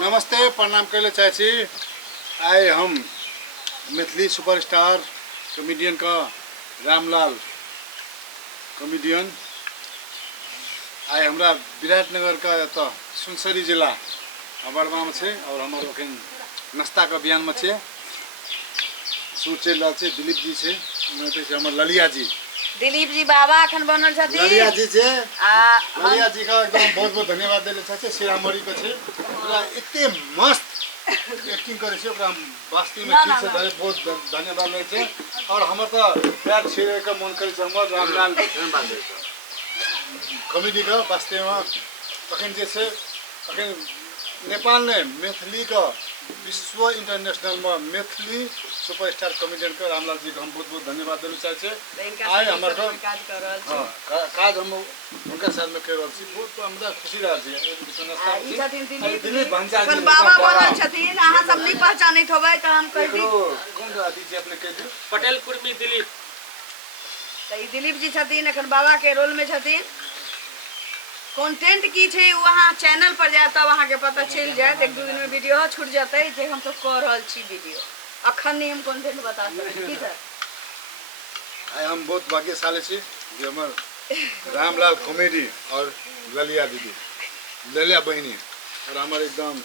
नमस्ते प्रणाम करे चाची। आए हम मैथिली सुपरस्टार कॉमेडियन का रामलाल कॉमेडियन आए हमरा विराटनगर का तो सुनसरी जिला अबड़वा में छे और हमारे अखन नाश्ता का अभियान में छे शूट चल रहा है। दिलीप जी छे हमर ललिया जी दिलीप जी बाबा अखन बनल छथिन। ललिया जी छे ललिया जी का एकदम बहुत बहुत धन्यवाद देले छे। सीतामढ़ी के छे पूरा इतने मस्त एक्टिंग करे छे ओकरा वास्तव में ठीक से बहुत धन्यवाद ले छे। और हमर तो प्यार छे का मन करे छे हमर रामलाल कॉमेडी का वास्तव में अखन जे छे अखन नेपाल ने मैथिली का विश्व इंटरनेशनल में मैथिली सुपरस्टार कॉमेडियन का रामलाल जी को हम बहुत बहुत धन्यवाद देना चाहे। आए हमारे काज हम उनका साथ में कर रहल छी बहुत हमरा खुशी रहल छी। दिलीप भंसा जी बाबा बनल छथिन अहाँ सब नहीं पहचानैत होबै त हम कह दी कौन अथी जी अपने कह दी पटेल कुर्मी दिलीप। त दिलीप जी छथिन अखन बाबा के रोल में छथिन। कंटेंट की छे वहाँ चैनल पर जाए तब अहाँ के पता चल जाए। एक दो दिन में वीडियो छूट जाते जे हम सब कर रहल छी वीडियो अखन नहीं हम कंटेंट बता सकते की सर। आए हम बहुत भाग्यशाली छी जे हमर रामलाल कॉमेडी और ललिया दीदी ललिया बहनी और हमारे एकदम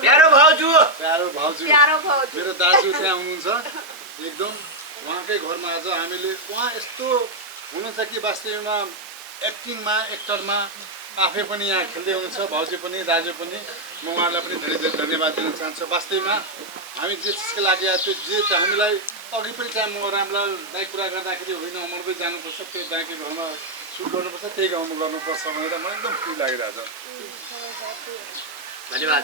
प्यारो भाउजू मेरो दाजु त्यहाँ हुनुहुन्छ एकदम उहाँकै घरमा आज हामीले उहाँ यस्तो हुनुहुन्छ कि वास्तवमा एक्टिङ में एक्टर में आफै पनि यहाँ खेल्दै हुनुहुन्छ भाउजू पनि दाजु पनि म उहाँलाई पनि धेरै धेरै धन्यवाद दिन चाहन्छु। वास्तवमा हामी जे चिजको लागि आएको थियो जे हामीलाई अघि पनि चाहिँ म रामलाल दाइ कुरा गर्दाखेरि होइन अमरकै जानुपर्छ त्यो दाइको घरमा सुट गर्नुपर्छ त्यही गाउँमा गर्नुपर्छ भनेर मलाई एकदम खुसी लागिरहेको छ। धन्यवाद।